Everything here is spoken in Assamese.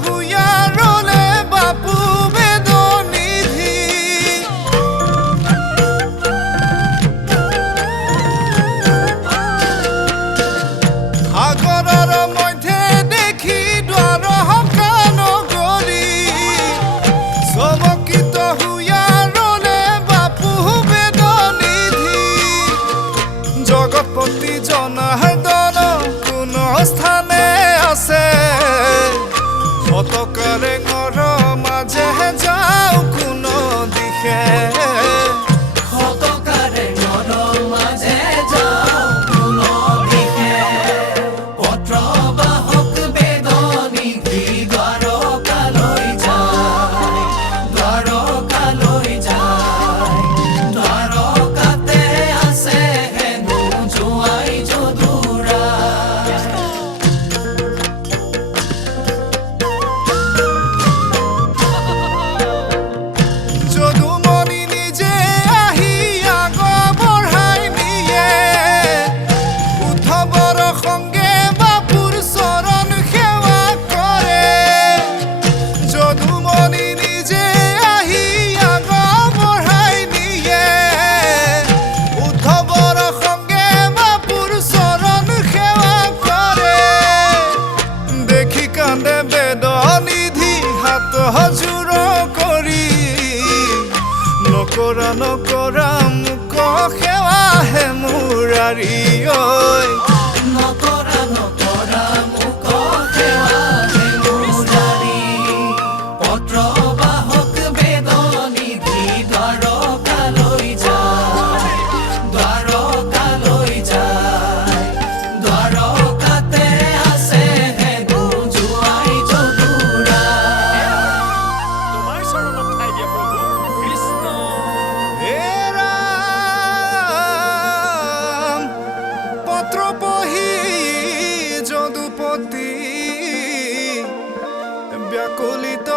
হুইয়া ৰলে বাপু বেদনিধি সাগৰৰ মধ্যে দেখি দ্বাৰ কান গলি চমকিত হুইয়া ৰলে বাপু বেদনিধি জগৎপতি জনাৰ্দন কোন স্থানে আছে শতকাৰে ঘৰ মাজে যাওঁ কোন দিশে শতকাৰে ঘৰ মাজে যাওঁ কোন দিশে পত্ৰ বাহক বেদনিধি দ্বাৰকালৈ যায় দ্বাৰকাতে আছে হেনো জোঁৱাই যদুৰা যদুমণি নিজে আহি আগ বঢ়াই নিয়ে উদ্ধৱৰ সঙ্গে বাপুৰ চৰণ সেৱা কৰে যদুমণি নিজে আহি আগ বঢ়াই নিয়ে উদ্ধৱৰ সঙ্গে বাপুৰ চৰণ সেৱা কৰে দেখি কান্দে বেদনিধি হাত জোৰ কৰি নকৰা নকৰা মোক সেৱা হে মুৰাৰী ঐ নকৰা নকৰা মোক সেৱা হে মুৰাৰী পত্ৰ বাহক বেদনিধি দ্বাৰকালৈ যায় দ্বাৰকাতে আছে হেনো জোঁৱাই যদুৰা তোমাৰ চৰণত ঠাই দিয়া প্ৰভু কৃষ্ণ হে ৰাম পত্ৰ পঢ়ি যদুপতি ব্যাকুলিত